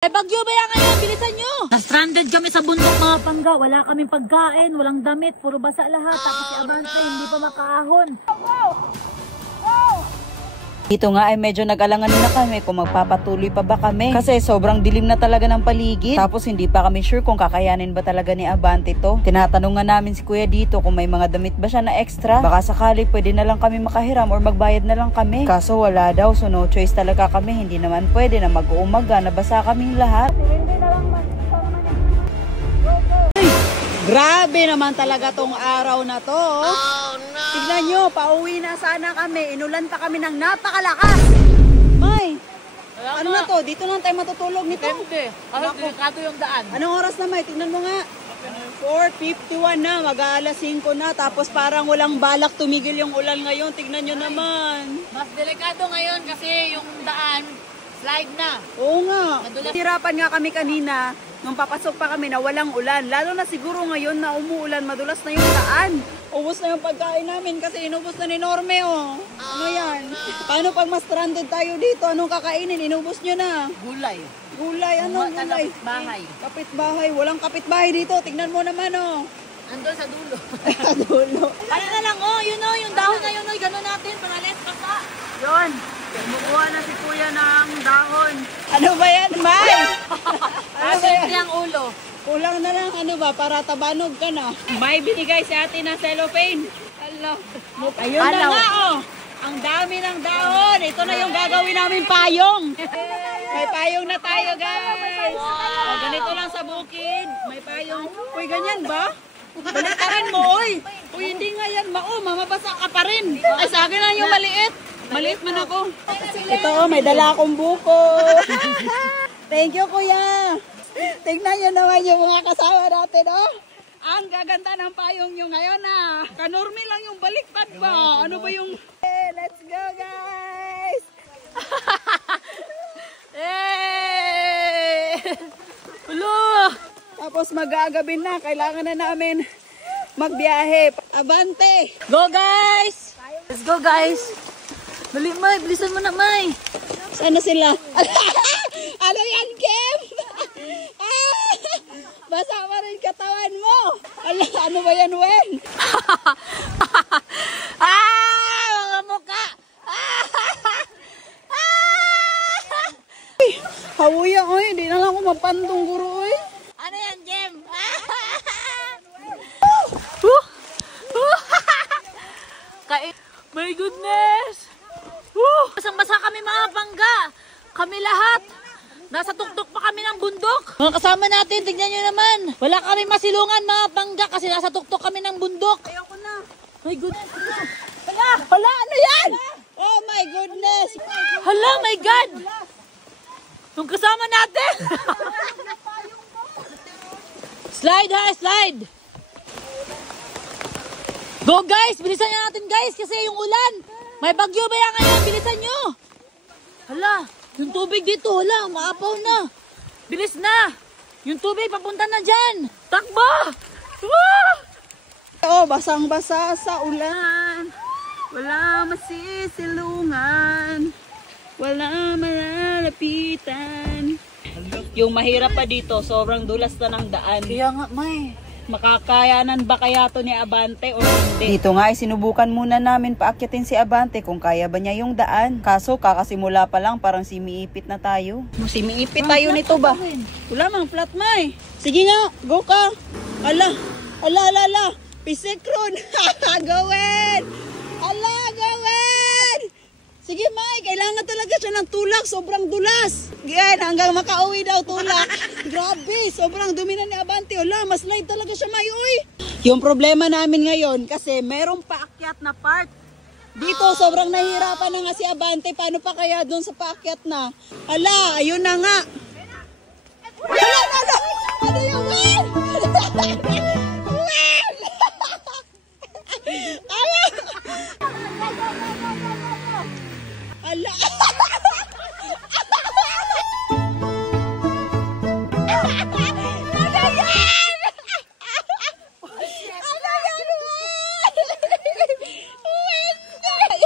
Ay, bagyo ba yan ngayon? Bilisan nyo! Na-stranded kami sa bundok mga pangga. Wala kaming pagkain, walang damit, puro basa lahat. Tapos si Abante, hindi pa makaahon. Dito nga ay medyo nag-alangan na kami kung magpapatuloy pa ba kami. Kasi sobrang dilim na talaga ng paligid. Tapos hindi pa kami sure kung kakayanin ba talaga ni Abante to. Tinatanong nga namin si Kuya dito kung may mga damit ba siya na extra. Baka sakali pwede na lang kami makahiram or magbayad na lang kami. Kaso wala daw, so no choice talaga kami. Hindi naman pwede na mag-uumaga, nabasa kaming lahat. Grabe naman talaga tong araw na to. Oh, no. Tignan nyo, pauwi na sana kami. Inulan pa kami ng napakalakas. May, ano na to? Dito lang tayo matutulog nito. Hindi. Kasi delikado yung daan. Anong oras na, May? Tignan mo nga. 4:51 na, mag-aalas 5 na. Tapos parang walang balak tumigil yung ulan ngayon. Tignan nyo naman. Mas delikado ngayon kasi yung daan, slide na. Oo nga. Hirapan nga kami kanina. Nung papasok pa kami na walang ulan. Lalo na siguro ngayon na umuulan, madulas na yung daan. Ubus na yung pagkain namin kasi inubos na ni Norme, oh. Ano yan? Paano pag ma-stranded tayo dito? Anong kakainin? Inubos nyo na. Gulay. Gulay? Anong gulay? Kapitbahay. Kapitbahay. Walang kapitbahay dito. Tignan mo naman, oh. Andun sa dulo. Sa dulo. Ano na lang, oh. Yun, oh. Yung dahon na yun, oh. Gano'n natin. Panalis, basta. Yun. Kumukuha na si Kuya ng dahon. Ano ba yan, May? Ano ba yan? Ang ulo. Kulang na lang, ano ba, para tabanog ka na. May binigay si ate ng cellophane. Hello. Ayun na nga, oh. Ang dami ng dahon. Ito na yung gagawin namin payong. May payong na tayo, guys. Oh, ganito lang sa bukid. May payong. Uy, ganyan ba? Baliktaran mo, uy. Uy, hindi nga yan, mamabasa ka pa rin. Ay, sa akin lang yung maliit. Maliit man ako. Ito, oh, may dala akong buko. Thank you, Kuya. Tignan nyo naman yung mga kasama natin, oh. Ang gaganda ng payong nyo ngayon, ah. Kanormi lang yung baliktad ba? Ano ba yung... Hey, let's go, guys! Hey! Ulo! Tapos mag-aagabi na. Kailangan na namin magbiyahe. Abante! Go, guys! Let's go, guys! Dali, May. Bilisan mo na, May. Sana sila? Ano yan, Kim? Basa pa rin katawan mo. Ano ba yan, Wen? Mga mukha! Hawuya, oy. Hindi na lang ako mapantong guro, oy. Ano yan, Jem? My goodness! Basang-basa kami mga bangga. Kami lahat. Nasa tuktok pa kami ng bundok. Mga kasama natin, tignan nyo naman. Wala kami masilungan mga bangga kasi nasa tuktok kami ng bundok. Ayoko na. My goodness. Hala, ano yan? Oh my goodness. Hala, my God. Yung kasama natin. Slide ha, slide. Go guys, bilisan natin guys kasi yung ulan. May bagyo ba yan ngayon? Bilisan nyo. Hala, yung tubig dito, hala, maapaw na. Bilis na. Yung tubig, papunta na dyan. Takbo. Oh, basang-basa sa ulan. Wala masisilungan. Wala malalapitan. Yung mahirap pa dito, sobrang dulas na ng daan. Kaya nga, May. Makakayanan ba kaya to ni Abante o hindi? Dito nga ay sinubukan muna namin paakyatin si Abante kung kaya ba niya yung daan. Kaso kakasimula pa lang parang simiipit na tayo. Simiipit tayo nito ba? Wala mang flat, May. Sige nga, go ka. Ala. Pisikron. Gawin. Ala, gawin. Sige, May. Kailangan talaga siya ng tulak. Sobrang dulas. Yan, hanggang makauwi daw tulak. Grabe, sobrang dumi na ni Abante. Wala, mas light talaga siya, May. Uy. Yung problema namin ngayon, kasi merong paakyat na part. Dito, sobrang nahihirapan na nga si Abante. Paano pa kaya doon sa paakyat na? Ala, ayun na nga. Ala. Ano yung man? Ala.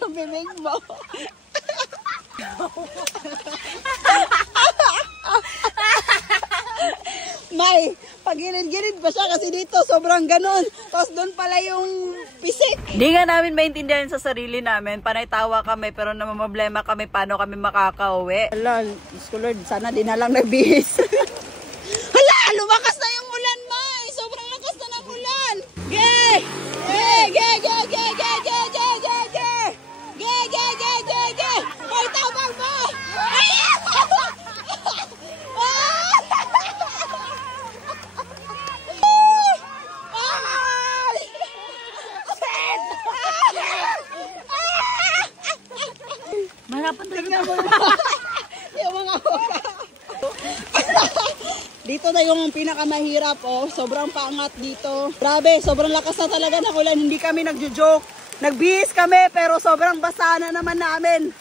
Yung bibig mo. May, pag-gilid-gilid pa siya kasi dito sobrang ganun. Tapos doon pala yung pisik. Hindi nga namin maintindihan sa sarili namin. Panay tawa kami pero namamblema kami paano kami makakauwi. Hala, Diyos ko Lord, sana di na lang nagbihis. Hala, lumakas na yung ulan, May. Sobrang lakas na ng ulan. Ge! Ge! Ge! Ge! Ge! Ge! Ge! Ge! Ge! Ge! Ge! Ge! Ge! Ge! Ge! May tabang mo! Ay! Mahirapan talaga. Yung mga dito na yung pinakamahirap, oh. Sobrang paangat dito. Grabe, sobrang lakas na talaga ng ulan. Hindi kami nagjo-joke. Nagbihis kami, pero sobrang basa na naman namin.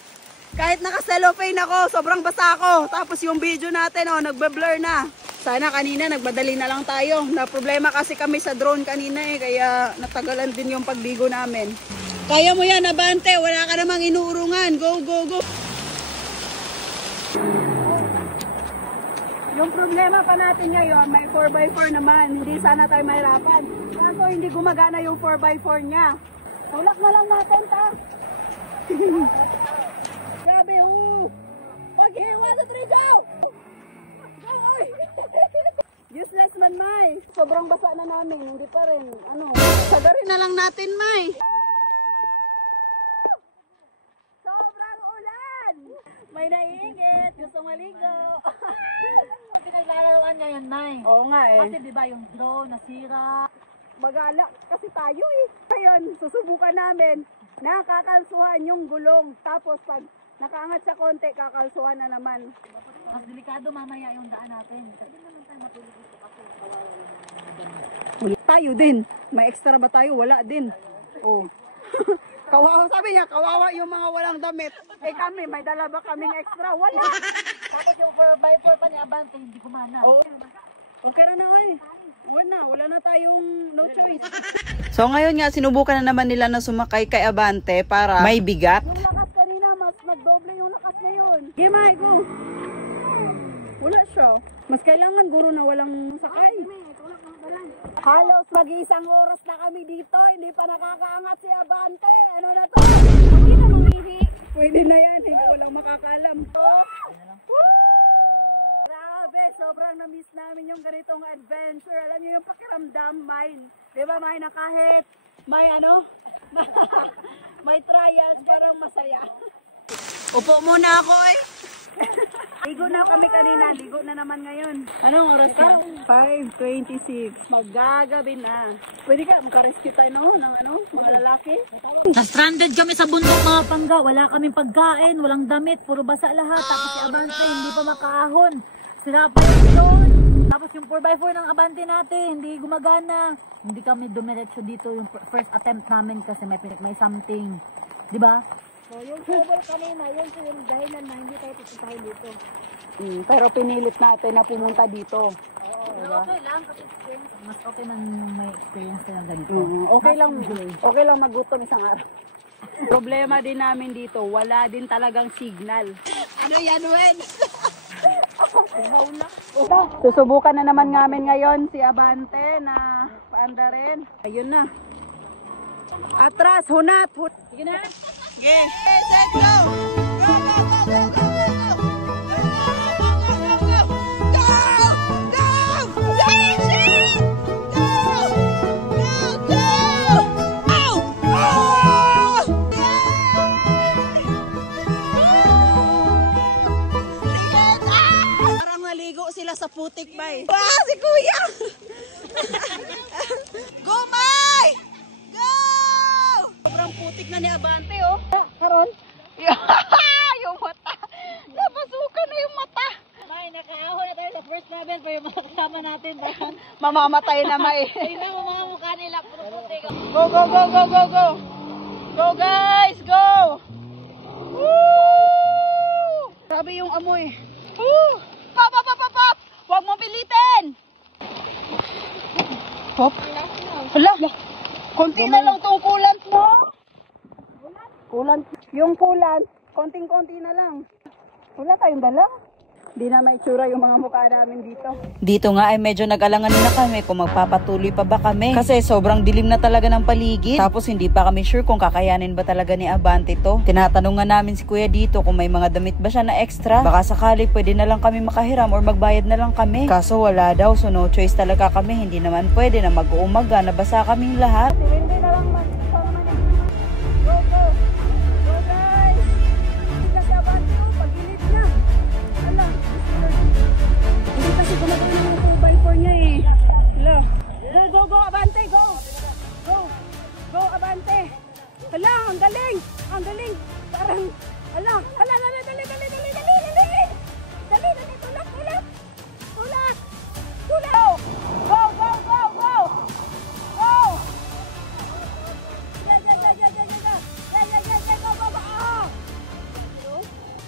Kahit naka-cellophane ako, sobrang basa ako. Tapos yung video natin, oh, nagbe-blur na. Sana kanina, nagbadali na lang tayo. Na problema kasi kami sa drone kanina eh, kaya natagalan din yung pagbigo namin. Kaya mo yan, Abante. Wala ka namang inuurungan. Go, go, go. Yung problema pa natin ngayon, may 4x4 naman. Hindi sana tayo mahirapan. Kaso hindi gumagana yung 4x4 niya. Tulak na lang natin, ta. Grabe, pag-hiwa sa 3 go! Go, oy! Useless man, May. Sobrang basa na namin. Hindi pa rin, sagarin na lang natin, May. Sobrang ulan! May naiingit. Gusto maligo. Pinaglalaroan niya yan, Nay. Oo nga eh. Kasi di ba yung drone nasira. Magala kasi tayo eh. Ngayon, susubukan namin na kakalsuhan yung gulong. Tapos pag nakaangat sa konti, kakalsuhan na naman. Mas delikado mamaya yung daan natin. Pwede naman tayo matulog dito kasi kawawa lang. Wala tayo din. May extra ba tayo? Wala din. Oh. Kawawa, sabi niya, kawawa yung mga walang damit. Eh kami, may dala ba kaming extra? Wala. Tapos yung 4x4 pa ni Abante, hindi kumana. Oo. Okay na eh. Wala na tayong no choice. So ngayon nga sinubukan na naman nila na sumakay kay Abante para may bigat. Yung lakas kanina, mas nagdoble yung lakas ngayon. Gimay, go. Wala siya. Mas kailangan guro na walang sakay. Halos mag-isang oras na kami dito. Hindi pa nakakaangat si Abante. Ano na to? Hindi na mamihi. Pwede na yan. Hindi ko lang makakalam. Grabe, sobrang na-miss namin yung ganitong adventure. Alam niyo yung pakiramdam, May. Diba, May, na kahit may may trials, parang masaya. Upo muna ako eh. Ligo na kami kanina, ligo na naman ngayon. Anong oras ka? 5:26. Magagabi na. Pwede ka, makarescue tayo ng mga lalaki? Na-stranded kami sa bundok mga pangga. Wala kaming pagkain, walang damit, puro basa lahat. Tapos si Abante hindi pa makaahon. Sira pa yung drone. Tapos yung 4x4 ng Abante natin, hindi gumagana. Hindi kami dumiretso dito yung first attempt namin kasi may something. Diba? So, yung trouble kanina, yun yung dahilan na hindi tayo pupuntahin dito. Pero pinilit natin na pumunta dito. Diba? Okay lang kasi mas okay nang may experience ka ng ganito. Okay lang magutom isang araw. Problema din namin dito, wala din talagang signal. Ano yan, Wen? Susubukan na naman namin ngayon si Abante na paanda rin. Ayun na. Atras, hunat. Sige na. Sige. Let's go. Go, go, go, go, go, go, go. Sila sa putik, May. Wow, si Kuya! Go, May! Go! Sobrang putik na ni Abante, oh. Karon? Yung mata. Napasukan na yung mata. May, nakaahon na tayo sa first level pa yung mga kasama natin. Mamamatay na, May. Tingnan mo mga mukha nila, puro putik. Go, go, go, go, go, go! Go, guys! Go! Woo! Grabe yung amoy. Woo! Pop, pop, pop, pop, pop! Huwag mo pilitin! Pop? Hala! Konti na lang itong coolant mo. Coolant? Yung coolant, konting-konti na lang. Wala tayong dala. Hindi na maitsura yung mga mukha namin dito. Dito nga ay medyo nag-alangan na kami kung magpapatuloy pa ba kami. Kasi sobrang dilim na talaga ng paligid. Tapos hindi pa kami sure kung kakayanin ba talaga ni Abante to. Tinatanong nga namin si Kuya dito kung may mga damit ba siya na extra. Baka sakali pwede na lang kami makahiram or magbayad na lang kami. Kaso wala daw, so no choice talaga kami. Hindi naman pwede na mag-uumaga, nabasa kaming lahat. Hindi na lang Go, go! Go guys! Hindi kasi Abante oh, pagilid na. Ala, hindi kasi gumagana ng 2x4 niya eh. Ala, go, go, Abante, go! Go! Go, Abante! Ala, ang galing! Ang galing! Parang, ala, dali, dali, dali, dali, dali, dali! Dali, dali, tulak, tulak! Tulak! Tulak! Go, go, go, go! Go!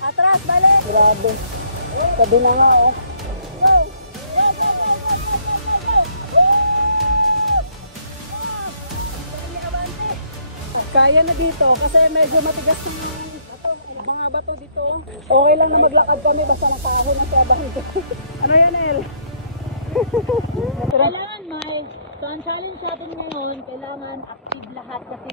Atras, balik! Grabe. Sabi na nga oh. Go! Go, go, go, go, go, go, go, go! Woo! Dali, Abante. Kaya na dito kasi medyo matigas yung mga bato dito. Okay lang na maglakad kami basta nakahon na si Abante. Ano yan, El? Kailangan so ang challenge natin ngayon, kailangan active lahat kasi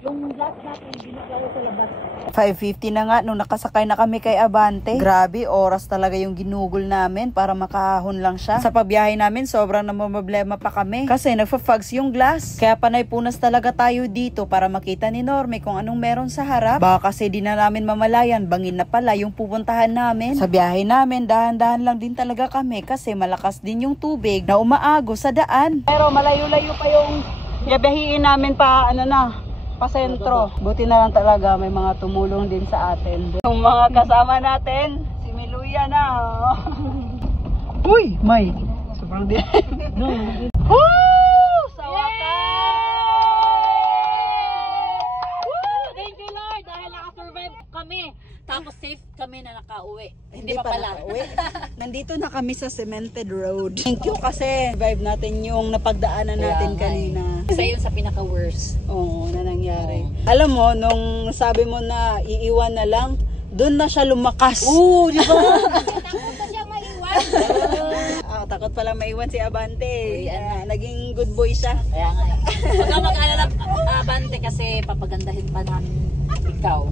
yung lahat natin ginagawa sa labas. 5:50 na nga nung nakasakay na kami kay Abante. Grabe, oras talaga yung ginugol namin para makahon lang siya. Sa pabiyahe namin, sobrang namumblema pa kami kasi nagfa-fogs yung glass. Kaya panay punas talaga tayo dito para makita ni Norme kung anong meron sa harap. Baka kasi di na namin mamalayan, bangin na pala yung pupuntahan namin. Sa biyahe namin, dahan-dahan lang din talaga kami kasi malakas din yung tubig na umaago sa daan. Pero malayo-layo pa yung gabihiin namin pa pa sentro. Buti na lang talaga may mga tumulong din sa atin. Yung mga kasama natin, si Miluya na. Uy, May. Sobrang din. Woo! Sa wakas! Thank you Lord dahil nakasurvive kami. Tapos safe kami na nakauwi. Hindi pa pala. Nandito na kami sa cemented road. Thank you kasi survive natin yung napagdaanan natin kanina. Isa yun sa pinaka-worst. Oo, na nangyari. Alam mo, nung sabi mo na iiwan na lang, doon na siya lumakas. Oo, di ba? Takot na siya maiwan. Takot pala maiwan si Abante. Naging good boy siya. Kaya nga. Huwag ka mag-alala, Abante, kasi papagandahin pa namin ikaw.